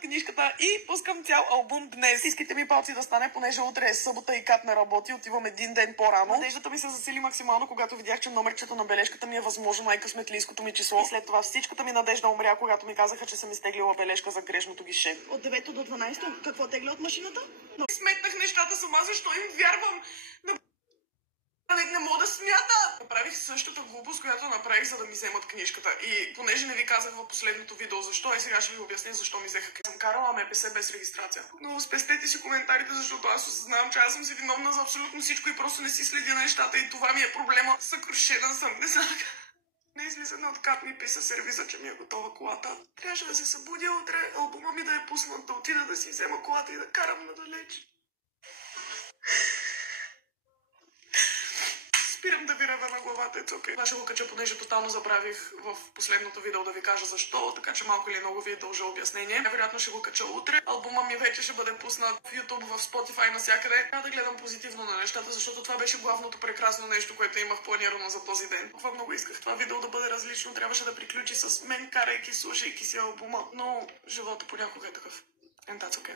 от книжката и пускам цял албум днес. Искайте ми палци да стане, понеже утре е събота и Кат не работи. Отивам един ден по-рано. Надеждата ми се засили максимално, когато видях, че номерчето на бележката ми е възможно най-късметлийското ми число. И след това всичката ми надежда умря, когато ми казаха, че съм изтеглила бележка за грешното гише. От 9 до 12 какво тегля от машината? Но сметнах нещата сама, защо им вярвам. Не мога да смята! Направих същата глупост, която направих, за да ми вземат книжката. И понеже не ви казах в последното видео защо, и сега ще ви обясня защо ми взеха. Съм карала МПС без регистрация. Но спестете си коментарите, защото аз осъзнавам, че аз съм си виновна за абсолютно всичко и просто не си следя нещата и това ми е проблема. Съкрушена съм, не знам. Не излизане от Кат ми писа сервиза, че ми е готова колата. Трябваше да се събудя утре, албума ми да е пуснат, да отида да си взема колата и да карам надалеч. Спирам да ви рева на главата, okay. Това ще го кача, понеже тотално забравих в последното видео да ви кажа защо, така че малко или много ви дължа обяснение. Вероятно ще го кача утре. Албума ми вече ще бъде пуснат в YouTube, в Spotify, навсякъде. Трябва да гледам позитивно на нещата, защото това беше главното прекрасно нещо, което имах планирано за този ден. Това много исках това видео да бъде различно, трябваше да приключи с мен, карайки, слушайки си албума, но живота понякога е такъв. And that's okay.